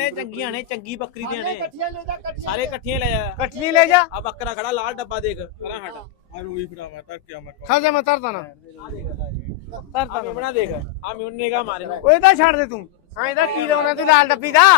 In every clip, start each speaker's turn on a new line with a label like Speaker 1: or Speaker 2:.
Speaker 1: ਨੇ ਚੰਗੀਆਂ ਨੇ ਚੰਗੀ ਬੱਕਰੀ ਦੀਆਂ ਨੇ ਸਾਰੇ
Speaker 2: ਇਕੱਠੀਆਂ ਲੈ ਜਾ
Speaker 3: ਇਕੱਠੀਆਂ ਲੈ ਜਾ
Speaker 1: ਆ ਬੱਕਰਾ ਖੜਾ ਲਾਲ ਡੱਬਾ ਦੇਖ ਕਰਾਂ ਹਟ ਆ ਰੂਈ ਫੜਾ ਮੈਂ ਧਰ ਕੇ ਮੈਂ
Speaker 3: ਖਾ ਜਾ ਮੈਂ ਧਰਦਾ ਨਾ
Speaker 1: ਧਰਦਾ ਨਾ ਬਣਾ ਦੇਖ ਆ ਮੈਨੂੰ ਨਿਗਾ ਮਾਰੇ
Speaker 3: ਓਏ ਤਾਂ ਛੱਡ ਦੇ ਤੂੰ ਹਾਂ ਇਹਦਾ ਕੀ ਲਾਉਣਾ ਤੂੰ ਲਾਲ ਡੱਬੀ ਦਾ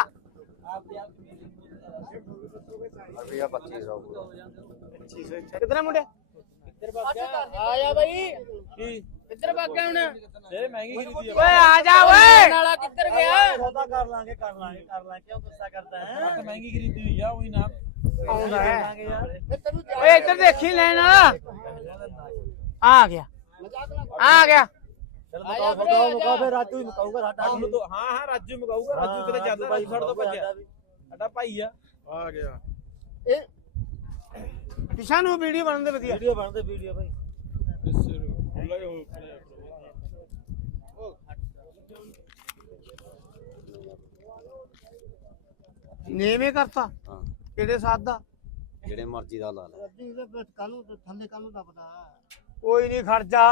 Speaker 2: ਰੁਪਿਆ 2500
Speaker 3: ਕਿਤਨਾ ਮੁੰਡਿਆ
Speaker 4: ਆਇਆ ਬਈ
Speaker 1: ਕੀ
Speaker 4: ਕਿੱਧਰ ਭੱਗ ਗਿਆ ਹੁਣ
Speaker 1: ਇਹ ਮਹਿੰਗੀ ਖਰੀਦੀ
Speaker 3: ਓਏ ਆ ਜਾ ਓਏ
Speaker 4: ਨਾਲਾ ਕਿੱਧਰ ਗਿਆ
Speaker 1: ਸੌਦਾ ਕਰ ਲਾਂਗੇ ਕਿਉਂ ਗੁੱਸਾ ਕਰਦਾ ਹੈ ਮਹਿੰਗੀ ਖਰੀਦੀ ਹੋਈ ਆ ਉਹੀ ਨਾ
Speaker 3: ਆਉਂਦਾ ਹੈ
Speaker 4: ਤੈਨੂੰ
Speaker 3: ਓਏ ਇੱਧਰ ਦੇਖੀ ਲੈਣ ਵਾਲਾ ਆ ਗਿਆ ਆ ਗਿਆ
Speaker 2: ਫਿਰ ਰਾਜੂ ਹੀ ਮੁਕਾਊਗਾ ਸਾਡਾ
Speaker 1: ਹਾਂ ਰਾਜੂ ਮਗਾਊਗਾ ਰਾਜੂ ਕਿਤੇ ਜਾਦੂ ਭਾਈ ਛੱਡ ਦੋ ਭੱਜਿਆ ਸਾਡਾ ਭਾਈ ਆ ਗਿਆ
Speaker 3: ਪਿਛਾ ਨੂੰ ਵੀਡੀਓ ਬਣਦੇ ਵਧੀਆ
Speaker 2: ਵੀਡੀਓ ਬਣਦੇ ਵੀਡੀਓ ਭਾਈ
Speaker 3: ਨੇਵੇਂ ਕਰਤਾ
Speaker 2: ਹਾਂ
Speaker 3: ਕਿਹੜੇ ਸਾਥ ਦਾ
Speaker 2: ਜਿਹੜੇ ਮਰਜ਼ੀ ਦਾ ਲਾ ਲੈ
Speaker 4: ਕਾਨੂੰ ਥੱਲੇ ਕਾਨੂੰ ਦਾ ਪਤਾ
Speaker 3: ਕੋਈ ਨਹੀਂ ਖਰਚਾ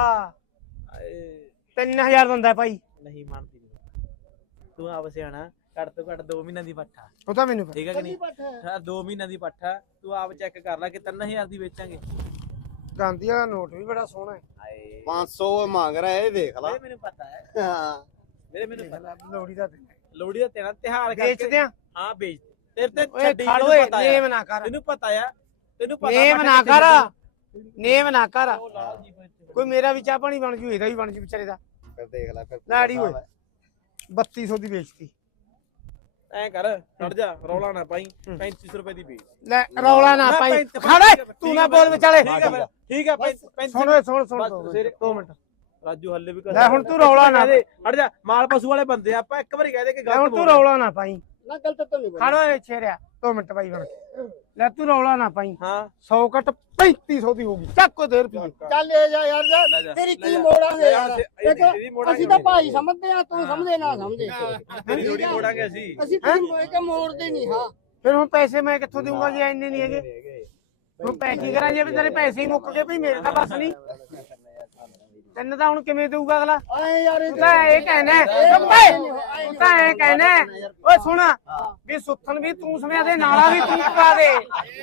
Speaker 1: ਏ
Speaker 3: 3000 ਦਿੰਦਾ ਭਾਈ
Speaker 1: ਨਹੀਂ ਮੰਨਦੀ ਤੂੰ ਆਪ ਸਿਆਣਾ ਘੱਟ ਤੋਂ ਘੱਟ 2 ਮਹੀਨਿਆਂ ਦੀ ਪੱਠਾ
Speaker 3: ਉਹ ਤਾਂ ਮੈਨੂੰ ਪਤਾ
Speaker 1: ਠੀਕ ਹੈ ਕਿ ਨਹੀਂ 2 ਮਹੀਨਿਆਂ ਦੀ ਪੱਠਾ ਤੂੰ ਆਪ ਚੈੱਕ ਕਰ ਲੈ ਕਿ 3000 ਦੀ ਵੇਚਾਂਗੇ
Speaker 3: ਗਾਂਧੀ ਵਾਲਾ ਨੋਟ ਵੀ ਬੜਾ ਸੋਹਣਾ ਹੈ
Speaker 1: ਹਾਏ
Speaker 2: 500 ਮੰਗ ਰਿਹਾ ਇਹ ਦੇਖ ਲਾ
Speaker 1: ਮੈਨੂੰ ਪਤਾ ਹੈ
Speaker 2: ਹਾਂ
Speaker 1: ਮੈਨੂੰ ਪਤਾ
Speaker 3: ਲੋੜੀ ਦਾ ਦਿਨ ਹੈ।
Speaker 1: ਲੋੜੀ ਦਾ ਤੇਰਾ ਤਿਹਾਰ ਕਰਕੇ
Speaker 3: ਵੇਚਦੇ ਆ
Speaker 1: ਹਾਂ ਵੇਚ ਤੇਰੇ ਤੇ
Speaker 3: ਓਏ
Speaker 1: ਛੱਡੀ
Speaker 3: ਖੜ
Speaker 1: ਤੈਨੂੰ
Speaker 3: ਓਏ
Speaker 1: ਪਤਾ
Speaker 3: ਨੇਮ
Speaker 1: ਆ
Speaker 3: ਨਾ ਕਰ
Speaker 1: ਤੈਨੂੰ ਪਤਾ ਆ ਤੈਨੂੰ ਪਤਾ
Speaker 3: ਨੇਮ ਨਾ ਕਰ ਨੇਮ ਨਾ ਕਰ
Speaker 1: ਉਹ ਲਾਲ ਜੀ ਵਿੱਚ।
Speaker 3: ਕੋਈ ਮੇਰਾ ਵੀ ਚਾਹ ਪਾਣੀ ਬਣ ਜੂ ਇਹਦਾ ਵੀ ਬਣ ਜੂ ਵਿਚਾਰੇ ਦਾ
Speaker 2: ਫਿਰ ਦੇਖ ਲੈ ਫਿਰ
Speaker 3: ਲਾੜੀ ਓਏ 3200 ਦੀ ਵੇਚਤੀ
Speaker 1: ਐ ਕਰ ਛੱਡ ਜਾ ਰੌਲਾ ਨਾ ਪਾਈ 3500 ਰੁਪਏ ਦੀ ਵੇਚ
Speaker 3: ਲੈ ਰੌਲਾ ਨਾ ਪਾਈ ਖੜ ਓਏ ਤੂੰ ਨਾ ਬੋਲ ਵਿਚਾਲੇ
Speaker 1: ਠੀਕ ਆ 35
Speaker 3: ਸੁਣ ਓਏ ਸੁਣ ਸੁਣ
Speaker 1: ਬਸ
Speaker 3: 2 ਮਿੰਟ
Speaker 1: ਰਾਜੂ ਹੱਲੇ ਵੀ
Speaker 3: ਲੈ ਹੁਣ ਤੂੰ ਰੌਲਾ ਨਾ
Speaker 1: ਹਟ ਜਾ ਮਾਲ ਪਸ਼ੂ ਵਾਲੇ ਬੰਦੇ ਆ, ਆਪਾਂ ਇੱਕ ਵਾਰੀ ਕਹਿ ਦੇ ਕਿ
Speaker 3: ਲੈ ਹੁਣ
Speaker 1: ਗਲਤ
Speaker 3: ਤੂੰ
Speaker 1: ਬੋਲ
Speaker 3: ਰੌਲਾ ਨਾ ਪਾਈ
Speaker 4: ਨਾ ਗਲਤ ਤਾਂ ਨਹੀਂ
Speaker 3: ਖੜ ਓਏ ਛੇਰਿਆ 2 ਮਿੰਟ ਬਾਈ ਬਣ ਕੇ ਲੈ ਤੂੰ ਰੌਲਾ ਨਾ ਪਾਈ
Speaker 1: ਹਾਂ
Speaker 3: 100 ਘੱਟ 3500 ਦੀ ਹੋਗੀ ਚੱਕੋ ਦੇ ਰੁਪਏ
Speaker 4: ਚੱਲ ਲੈ ਜਾ ਯਾਰ
Speaker 1: ਲੈ ਜਾ,
Speaker 4: ਤੇਰੀ
Speaker 1: ਲੈ
Speaker 4: ਕੀ
Speaker 1: ਜਾ।
Speaker 4: ਮੋੜਾਂਗੇ ਯਾਰ
Speaker 1: ਇਹਦੀ ਮੋੜਾਂਗੇ
Speaker 4: ਅਸੀਂ ਤਾਂ ਭਾਈ ਸਮਝਦੇ ਆ ਤੂੰ ਸਮਝੇ ਨਾ ਸਮਝੇ
Speaker 1: ਤੇਰੀ ਜੋੜੀ ਮੋੜਾਂਗੇ ਅਸੀਂ
Speaker 4: ਅਸੀਂ ਤੈਨੂੰ ਮੋੜ ਕੇ ਮੋੜਦੇ ਨਹੀਂ ਹਾਂ
Speaker 3: ਫਿਰ ਹੁਣ ਪੈਸੇ ਮੈਂ ਕਿੱਥੋਂ ਦੇਵਾਂਗਾ ਜੇ ਇੰਨੇ ਨਹੀਂ ਹੈਗੇ ਹੁਣ ਪੈਸੇ ਕਰਾਂ ਜੇ ਵੀ ਤੇਰੇ ਪੈਸੇ ਹੀ ਮੁੱਕ ਗਏ ਭਈ ਮੇਰੇ ਤਾਂ ਬਸ ਨਹੀਂ ਤੈਨੂੰ ਤਾਂ ਹੁਣ ਕਿਵੇਂ ਦੇਊਗਾ ਅਗਲਾ
Speaker 4: ਆਏ ਯਾਰ
Speaker 3: ਤੂੰ ਤਾਂ ਇਹ ਕਹਿਣਾ ਤੂੰ ਤਾਂ ਇਹ ਕਹਿਣਾ ਓਏ ਸੁਣ ਵੀ ਸੁੱਥਣ ਵੀ ਤੂੰ ਸਮਿਆ ਦੇ ਨਾਲਾ ਵੀ ਤੂੰ ਪਵਾ ਦੇ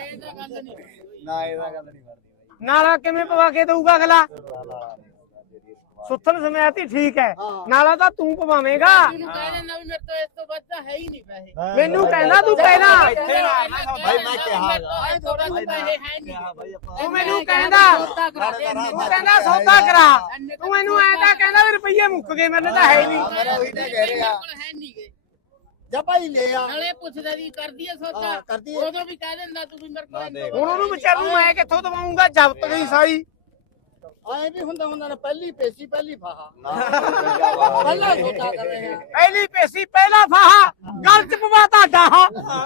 Speaker 2: ਨਾ ਇਹਦਾ ਗੱਲ ਨਹੀਂ ਕਰਦੀ
Speaker 3: ਨਾਲਾ ਕਿਵੇਂ ਪਵਾ ਕੇ ਦੇਊਗਾ ਅਗਲਾ
Speaker 2: ਬਾਈ
Speaker 3: ਸੁੱਥਣ ਸਮਿਆਤੀ ਠੀਕ ਹੈ ਨਾਲਾ ਤਾਂ ਤੂੰ ਪਵਾਵੇਂਗਾ
Speaker 4: ਤੈਨੂੰ ਕਹਿ ਦਿੰਦਾ ਵੀ ਮੇਰੇ ਤੋਂ ਇਸ ਤੋਂ ਵੱਧ ਤਾਂ ਹੈ ਹੀ ਨਹੀਂ ਪੈਸੇ
Speaker 3: ਮੈਨੂੰ ਕਹਿੰਦਾ ਤੂੰ ਪਹਿਲਾਂ
Speaker 2: ਭਾਈ ਮੈਂ ਕਿਹਾ
Speaker 4: ਆਏ ਥੋੜਾ ਪੈਸੇ ਹੈ ਨਹੀਂ
Speaker 2: ਭਾਈ ਆਪਾਂ
Speaker 3: ਤੂੰ ਮੈਨੂੰ ਕਹਿੰਦਾ ਤੂੰ ਕਹਿੰਦਾ ਸੌਦਾ ਕਰਾ ਤੂੰ ਮੈਨੂੰ ਐਂ ਤਾਂ ਕਹਿੰਦਾ ਵੀ ਰੁਪਈਏ ਮੁੱਕ ਗਏ ਮੇਰੇ ਤਾਂ ਹੈ ਹੀ ਨਹੀਂ
Speaker 2: ਮੇਰਾ ਉਹੀ ਤਾਂ ਕਹਿ ਰਿਹਾ
Speaker 4: ਹੈ ਨਹੀਂ ਗੇ
Speaker 2: ਜਾ ਭਾਈ ਲੈ ਆ
Speaker 4: ਨਾਲੇ ਪੁੱਛਦਾ ਦੀ ਕਰਦੀ ਐ ਸੌਦਾ
Speaker 2: ਕਰਦੀ
Speaker 4: ਉਦੋਂ ਵੀ ਕਹਿ ਦਿੰਦਾ ਤੂੰ ਵੀ ਮੇਰੇ ਕੋਲ
Speaker 3: ਹੁਣ ਉਹਨੂੰ ਵਿਚਾਰ ਨੂੰ ਮੈਂ ਕਿੱਥੋਂ ਦਵਾਉਂਗਾ ਜ਼ਬਤ ਗਈ ਸਾਈ
Speaker 4: ਆਏ ਵੀ ਹੁੰਦਾ ਨਾ ਪਹਿਲੀ ਪੇਸੀ ਪਹਿਲੀ ਫਾਹਾ
Speaker 2: ਨਾ
Speaker 4: ਪਹਿਲਾਂ ਸੌਦਾ ਕਰ ਰਹੇ ਆ
Speaker 3: ਪਹਿਲੀ ਪੇਸੀ ਪਹਿਲਾ ਫਾਹਾ ਗਲ ਚ ਪਵਾਤਾ ਡਾਹਾ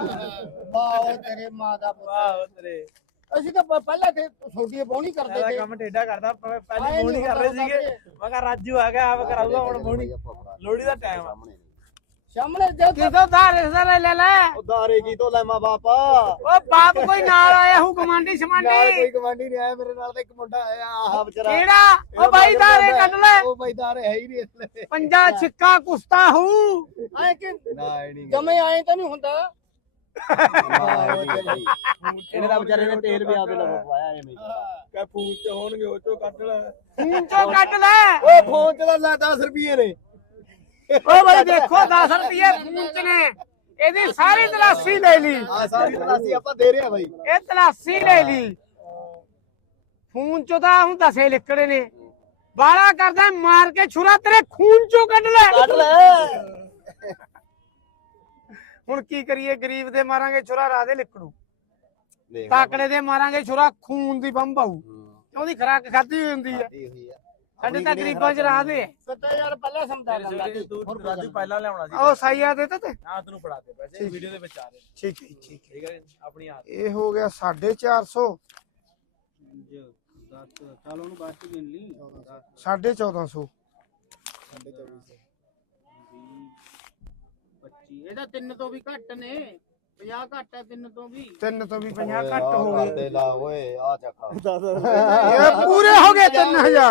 Speaker 4: ਵਾਹ ਤੇਰੇ ਮਾਂ ਦਾ ਪੁੱਤ
Speaker 1: ਵਾਹ ਤੇਰੇ
Speaker 4: ਅਸੀਂ ਤਾਂ ਪਹਿਲਾਂ ਤੇ ਛੋਟੀ ਬੋਣੀ ਕਰਦੇ
Speaker 1: ਇਹਦਾ
Speaker 4: ਤੇ
Speaker 1: ਕੰਮ ਟੇਡਾ ਕਰਦਾ ਪਹਿਲੀ ਮੋਣੀ ਕਰ ਰਹੇ ਸੀਗੇ ਮੈਂ ਕਿਹਾ ਰਾਜੂ ਆ ਗਿਆ ਆਪ ਕਰਾਊਗਾ ਹੁਣ ਮੋਣੀ ਲੋੜੀ ਦਾ ਟਾਈਮ ਆ
Speaker 4: ਸਾਹਮਣੇ ਜਦ
Speaker 3: ਕਿਥੋਂ ਦਾ ਰਿਸ਼ਤਾ ਲੈ ਲੈ
Speaker 2: ਉਦਾਰੇ ਕੀ ਤੋਂ ਲੈਮਾ ਬਾਪਾ
Speaker 3: ਉਹ ਬਾਪ ਕੋਈ ਨਾਲ ਆਇਆ ਹੂ ਕਮਾਂਡੀ
Speaker 2: ਨਾਲ
Speaker 3: ਸ਼ਮਾਂਡੀ
Speaker 2: ਕੋਈ ਕਮਾਂਡੀ ਨਹੀਂ ਆਇਆ ਮੇਰੇ ਨਾਲ ਤਾਂ ਇੱਕ ਮੁੰਡਾ ਆਇਆ ਆਹ ਵਿਚਾਰਾ
Speaker 3: ਕਿਹੜਾ ਉਹ ਬਾਈ ਦਾਰੇ ਕੱਢ ਲੈ
Speaker 2: ਉਹ ਬਾਈ ਦਾਰੇ ਹੈ ਹੀ ਨਹੀਂ ਇਸ
Speaker 3: ਪੰਜਾ ਛਿੱਕਾ ਕੁਸਤਾ ਹੂ
Speaker 4: ਆਏ ਕਿ
Speaker 2: ਨਾ ਇਹ ਨਹੀਂ
Speaker 4: ਜਮੇ ਆਏ ਤਾਂ ਨਹੀਂ ਹੁੰਦਾ
Speaker 2: ਇਹਨੇ ਦਾ ਵਿਚਾਰੇ ਨੇ ਤੇਲ ਵੀ ਆਪੇ ਲਵਾ ਪਵਾਇਆ ਐਵੇਂ
Speaker 1: ਕਹ ਫੂਲ ਚ ਹੋਣਗੇ ਉਹ ਚੋਂ ਕੱਢ ਲੈ
Speaker 3: ਫੋਨ ਚੋਂ ਕੱਢ ਲੈ
Speaker 2: ਓਏ ਫੋਨ ਚ ਲੈ 10 ਰੁਪਏ ਨੇ
Speaker 3: ਓ ਬਾਈ ਦੇਖੋ 10 ਰੁਪਏ ਫੋਨ ਚ ਨੇ ਇਹਦੀ ਸਾਰੀ ਤਲਾਸ਼ੀ ਲੈ ਲਈ
Speaker 2: ਆ ਸਾਰੀ ਤਲਾਸੀ ਆਪਾਂ ਦੇ ਰਹੇ ਆ ਬਾਈ
Speaker 3: ਇਹ ਤਲਾਸ਼ੀ ਲੈ ਲਈ ਫੋਨ ਚੋਂ ਤਾਂ ਹੁਣ ਦਸੇ ਲਿਕੜੇ ਨੇ ਬਾਲਾ ਕਰਦਾ ਮਾਰ ਕੇ ਛੁਰਾ ਤੇਰੇ ਖੂਨ ਚੋਂ ਕੱਢ ਲੈ
Speaker 2: ਕੱਢ ਲੈ
Speaker 3: ਹੁਣ ਕੀ ਕਰੀਏ ਗਰੀਬ ਦੇ ਮਾਰਾਂਗੇ ਛੁਰਾ ਰਾਹ ਦੇ ਲਿਕੜੂ
Speaker 2: ਦੇਖ
Speaker 3: ਤਾਕੜੇ ਦੇ ਮਾਰਾਂਗੇ ਛੁਰਾ ਖੂਨ ਦੀ ਬੰਬ ਆਊ ਉਹਦੀ ਖਰਾਕ ਖਾਧੀ ਹੋਈ ਹੁੰਦੀ ਆ
Speaker 2: ਦੀ ਹੋਈ ਆ
Speaker 3: ਸਾਡੇ ਤਾਂ ਗਰੀਬਾਂ ਚ ਰਾਹ ਦੇ
Speaker 4: ਕਿਤੇ ਯਾਰ ਪਹਿਲਾਂ ਸਮਝਾ ਦਿੰਦਾ
Speaker 1: ਤੂੰ ਰਾਜੂ ਪਹਿਲਾਂ ਲਿਆਉਣਾ ਸੀ
Speaker 3: ਉਹ ਸਾਈਆ ਦੇ ਤੇ
Speaker 1: ਹਾਂ ਤੈਨੂੰ ਫੜਾ ਦੇ ਪੈਸੇ ਵੀਡੀਓ ਦੇ ਵਿੱਚ ਆ ਰਹੇ
Speaker 3: ਠੀਕ ਹੈ ਠੀਕ ਹੈ
Speaker 1: ਠੀਕ ਹੈ ਆਪਣੀ ਆ
Speaker 3: ਇਹ ਹੋ ਗਿਆ 450
Speaker 4: ਚੱਲ ਉਹਨੂੰ ਬਾਅਦ ਚ ਗਿਣ ਲਈ
Speaker 3: 1450
Speaker 4: 25 ਇਹਦਾ 3 ਤੋਂ ਵੀ ਘੱਟ ਨੇ 50 ਘੱਟ ਹੈ 3 ਤੋਂ ਵੀ
Speaker 3: ਤਿੰਨ ਤੋਂ ਵੀ 50 ਘੱਟ ਹੋ ਗਏ
Speaker 2: ਦੇ ਲਾ ਓਏ ਆ ਚੱਕਾ
Speaker 3: ਇਹ ਪੂਰੇ ਹੋ ਗਏ 3000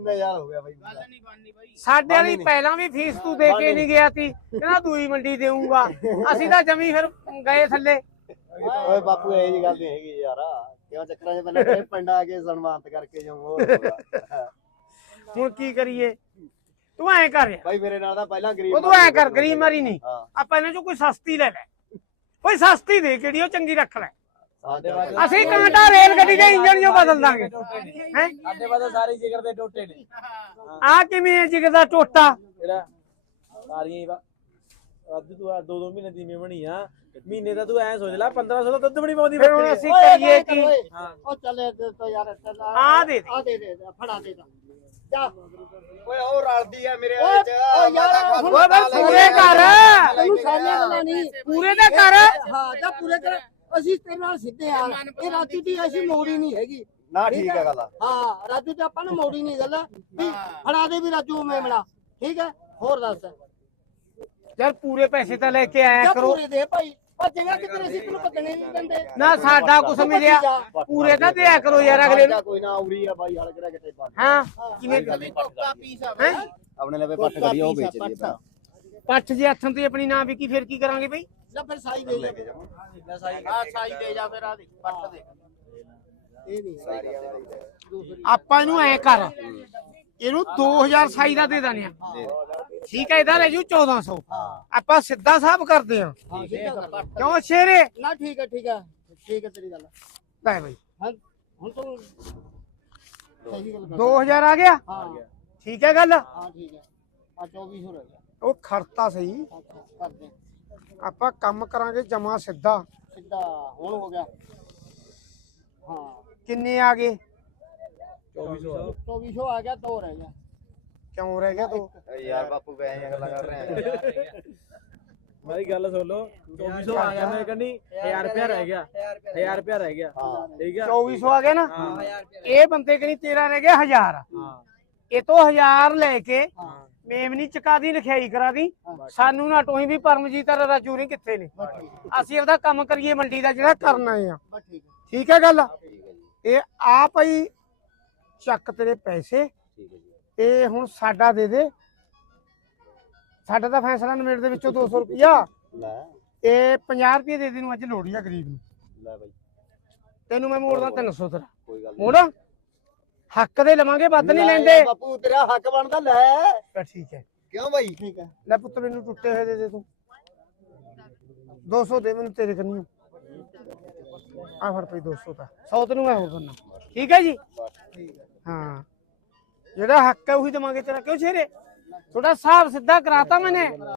Speaker 2: ਨਜ਼ਾਰਾ ਹੋ ਗਿਆ ਬਾਈ
Speaker 4: ਗੱਲ ਨਹੀਂ ਬਣਨੀ ਬਾਈ
Speaker 3: ਸਾਡੇ ਵਾਲੀ ਪਹਿਲਾਂ ਵੀ ਫੀਸ ਤੂੰ ਦੇ ਕੇ ਨਹੀਂ ਗਿਆ ਸੀ ਕਹਿੰਦਾ ਦੂਈ ਮੰਡੀ ਦੇਊਂਗਾ ਅਸੀਂ ਤਾਂ ਜਮੀ ਫਿਰ ਗਏ ਥੱਲੇ
Speaker 2: ਓਏ ਬਾਪੂ ਇਹ ਜੀ ਗੱਲ ਨਹੀਂ ਹੈਗੀ ਯਾਰ ਕਿਉਂ ਚੱਕਰਾਂ 'ਚ ਪਹਿਲਾਂ ਪਿੰਡਾਂ ਆ ਕੇ ਸਨਮਾਨਿਤ ਕਰਕੇ ਜਾਊਂ ਹੋਰ
Speaker 3: ਹੁਣ ਕੀ ਕਰੀਏ ਤੂੰ ਐ ਕਰ ਯਾਰ
Speaker 2: ਬਾਈ ਮੇਰੇ ਨਾਲ ਤਾਂ ਪਹਿਲਾਂ ਗਰੀਬ
Speaker 3: ਉਹ ਤੂੰ ਐ ਕਰ ਗਰੀਬ ਮਾਰੀ ਨਹੀਂ
Speaker 2: ਹਾਂ
Speaker 3: ਆਪਾਂ ਇਹਨਾਂ ਚੋਂ ਕੋਈ ਸਸਤੀ ਲੈ ਲੈ ਕੋਈ ਸਸਤੀ ਦੇ ਕਿਹੜੀ ਉਹ ਚੰਗੀ ਰੱਖ ਲੈ ਅਸੀਂ ਕਾਂਟਾ ਰੇਲ ਗੱਡੀ ਦੇ ਇੰਜਣ ਜੋ ਬਦਲ ਦਾਂਗੇ ਹੈ
Speaker 1: ਸਾਡੇ ਬਾਦ ਸਾਰੇ ਜਿਗਰ ਦੇ ਟੋਟੇ ਨੇ
Speaker 3: ਆ ਕਿਵੇਂ ਹੈ ਜਿਗਰ ਦਾ ਟੋਟਾ
Speaker 1: ਜਿਹੜਾ ਸਾਰੀਆਂ ਹੀ ਅੱਜ ਤੂੰ 2-2 ਮਹੀਨੇ ਦੀ ਮੇਵਣੀ ਆ ਮਹੀਨੇ ਦਾ ਤੂੰ ਐ ਸੋਚ ਲੈ 1500 ਦਾ ਦੁੱਧ ਬਣੀ ਪਾਉਂਦੀ
Speaker 3: ਫਿਰ ਹੁਣ ਅਸੀਂ ਕਰੀਏ ਕੀ
Speaker 2: ਉਹ ਚੱਲੇ ਤੇ ਯਾਰ
Speaker 3: ਆ ਦੇ
Speaker 2: ਦੇ ਫੜਾ ਦੇ ਜਾ ਓਏ ਉਹ ਰਲਦੀ ਆ ਮੇਰੇ ਵਿੱਚ
Speaker 3: ਓਏ ਬਸ ਪੂਰੇ ਕਰ
Speaker 2: ਤੈਨੂੰ ਸਾਰੀਆਂ ਗੱਲਾਂ ਨਹੀਂ
Speaker 3: ਪੂਰੇ ਦਾ ਕਰ
Speaker 2: ਹਾਂ ਜਾਂ ਪੂਰੇ ਕਰ ਅਸੀਂ ਤੇਰੇ ਨਾਲ ਸਿੱਧੇ ਆ ਇਹ ਰਾਜੂ ਦੀ ਐਸੀ ਮੋੜੀ ਨਹੀਂ ਹੈਗੀ ਨਾ ਠੀਕ ਹੈ ਗੱਲ ਹਾਂ ਰਾਜੂ ਤੇ ਆਪਾਂ ਨੂੰ ਮੋੜੀ ਨਹੀਂ ਗੱਲ ਵੀ ਫੜਾ ਦੇ ਵੀ ਰਾਜੂ ਮੇਮਣਾ ਠੀਕ ਹੈ ਹੋਰ ਦੱਸ
Speaker 3: ਯਾਰ ਪੂਰੇ ਪੈਸੇ ਤਾਂ ਲੈ ਕੇ ਆਇਆ
Speaker 2: ਜਾਂ
Speaker 3: ਕਰੋ
Speaker 2: ਪੂਰੇ ਦੇ ਭਾਈ ਭੱਜੇਗਾ ਕਿਤੇ ਅਸੀਂ ਤੈਨੂੰ ਭੱਜਣੇ ਨਹੀਂ ਦਿੰਦੇ
Speaker 3: ਨਾ ਸਾਡਾ ਕੁਛ ਮਿਲਿਆ ਪੂਰੇ ਤਾਂ ਦਿਆ ਕਰੋ ਯਾਰ ਅਗਲੇ ਨੂੰ
Speaker 2: ਕੋਈ ਨਾ ਉਰੀ ਆ ਬਾਈ ਹਲ ਕਿਹੜਾ ਕਿਤੇ ਬੰਦ
Speaker 3: ਹਾਂ ਕਿਵੇਂ
Speaker 4: ਕੋਕਾ ਪੀਸ ਆ
Speaker 3: ਹੈਂ?
Speaker 2: ਆਪਣੇ ਲਵੇ ਪੱਟ ਕਰੀ ਉਹ ਵੇਚ ਲਈ
Speaker 3: ਪੱਠ ਜੇ ਹੱਥਾਂ ਤੇ ਆਪਣੀ ਨਾ ਵਿਕੀ ਫਿਰ ਕੀ ਕਰਾਂਗੇ ਬਈ
Speaker 2: ਲੈ ਫਿਰ ਸਾਈ ਦੇ ਲੈ ਕੇ ਜਾ
Speaker 4: ਆ ਸਾਈ ਦੇ ਜਾ ਫਿਰ ਆ ਦੇ ਪੱਟ ਦੇ
Speaker 2: ਇਹ ਨਹੀਂ
Speaker 3: ਆਪਾਂ ਇਹਨੂੰ ਐ ਕਰ ਇਹਨੂੰ 2000 ਸਾਈ ਦਾ ਦੇ ਦਾਨੇ ਆ ਠੀਕ ਹੈ ਇਹਦਾ ਲੈ ਜੂ 1400 ਆਪਾਂ ਸਿੱਧਾ ਹਿਸਾਬ ਕਰਦੇ ਆ
Speaker 2: ਹਾਂ ਠੀਕ ਹੈ
Speaker 3: ਕਿਉਂ ਸ਼ੇਰੇ
Speaker 2: ਨਾ ਠੀਕ ਹੈ ਤੇਰੀ ਗੱਲ
Speaker 3: ਲੈ ਬਈ
Speaker 2: ਹੁਣ ਤੂੰ ਸਹੀ ਗੱਲ ਕਰ
Speaker 3: 2000 ਆ ਗਿਆ
Speaker 2: ਹਾਂ
Speaker 3: ਠੀਕ ਹੈ ਗੱਲ
Speaker 2: ਹਾਂ ਠੀਕ ਹੈ ਆ 2400 ਰਹਿ ਗਿਆ
Speaker 3: ਉਹ ਖਰਤਾ ਸਹੀ
Speaker 2: ਅੱਛਾ ਕਰਦੇ
Speaker 3: ਆਪਾਂ ਕੰਮ ਕਰਾਂਗੇ ਜਮਾ ਸਿੱਧਾ
Speaker 2: ਸਿੱਧਾ ਹੁਣ ਹੋ ਗਿਆ ਹਾਂ
Speaker 3: ਕਿੰਨੇ ਆ ਗਏ
Speaker 2: 2400 ਆ ਗਿਆ 2 ਰਹਿ ਗਿਆ
Speaker 3: ਕਿਉਂ ਰਹਿ ਗਿਆ ਤੂੰ
Speaker 2: ਯਾਰ ਬਾਪੂ ਵੈਸੇ ਗੱਲਾਂ ਕਰ ਰਹੇ ਆ
Speaker 1: ਮੇਰੀ ਗੱਲ ਸੁਣ ਲਓ 2400 ਆ ਗਿਆ ਮੇਰੇ ਕੰਨੀ 1000 ਰੁਪਿਆ ਰਹਿ ਗਿਆ 1000 ਰੁਪਿਆ ਰਹਿ ਗਿਆ ਠੀਕ ਆ
Speaker 3: 2400 ਆ ਗਿਆ ਨਾ
Speaker 1: ਹਾਂ
Speaker 3: ਇਹ ਬੰਦੇ ਕਨੀ ਤੇਰਾ ਰਹਿ ਗਿਆ 1000
Speaker 1: ਹਾਂ
Speaker 3: ਇਹ ਤੋਂ 1000 ਲੈ ਕੇ ਮੇਮਨੀ ਚਕਾ ਦੀ ਲਿਖਾਈ ਕਰਾ ਦੀ ਸਾਨੂੰ ਨਾ ਟੋਈ ਵੀ ਪਰਮਜੀਤ ਆ ਰਾਜੂ ਨਹੀਂ ਕਿੱਥੇ ਨੇ ਅਸੀਂ ਉਹਦਾ ਕੰਮ ਕਰੀਏ ਮੰਡੀ ਦਾ ਜਿਹੜਾ ਕਰਨਾ ਆ
Speaker 2: ਬਸ ਠੀਕ ਹੈ
Speaker 3: ਠੀਕ ਹੈ ਗੱਲ ਇਹ ਆ ਭਾਈ ਚੱਕ ਤੇਰੇ ਪੈਸੇ ਇਹ ਹੁਣ ਸਾਡਾ ਦੇ ਦੇ ਸਾਡਾ ਤਾਂ ਫੈਸਲਾ ਨਵੇੜ ਦੇ ਵਿੱਚੋਂ 200 ਰੁਪਇਆ
Speaker 2: ਲੈ
Speaker 3: ਇਹ 50 ਰੁਪਏ ਦੇ ਦੇ ਨੂੰ ਅੱਜ ਲੋੜੀ ਆ ਗਰੀਬ ਨੂੰ
Speaker 2: ਲੈ ਬਾਈ
Speaker 3: ਤੈਨੂੰ ਮੈਂ ਮੋੜਦਾ 300 ਤੇਰਾ
Speaker 2: ਕੋਈ ਗੱਲ
Speaker 3: ਮੋੜ ਹੱਕ ਦੇ ਲਵਾਂਗੇ ਵੱਧ ਨਹੀਂ ਲੈਂਦੇ
Speaker 2: ਬਾਪੂ ਤੇਰਾ ਹੱਕ ਬਣਦਾ ਲੈ
Speaker 3: ਠੀਕ ਹੈ
Speaker 2: ਕਿਉਂ ਬਾਈ ਠੀਕ ਹੈ
Speaker 3: ਲੈ ਪੁੱਤ ਮੈਨੂੰ ਟੁੱਟੇ ਹੋਏ ਦੇ ਦੇ ਤੂੰ 200 ਦੇ ਮੈਨੂੰ ਤੇਰੇ ਕੰਨੀ ਆ ਫੜ ਪਈ 200 ਤਾਂ 100 ਤੈਨੂੰ ਮੈਂ ਹੋਰ ਦਿੰਦਾ ਠੀਕ ਹੈ ਜੀ ਹਾਂ ਜਿਹੜਾ ਹੱਕ ਹੈ ਉਹੀ ਦੇਵਾਂਗੇ ਤੇਰਾ ਕਿਉਂ ਛੇਰੇ ਥੋੜਾ ਹਿਸਾਬ ਸਿੱਧਾ ਕਰਾਤਾ ਮੈਨੇ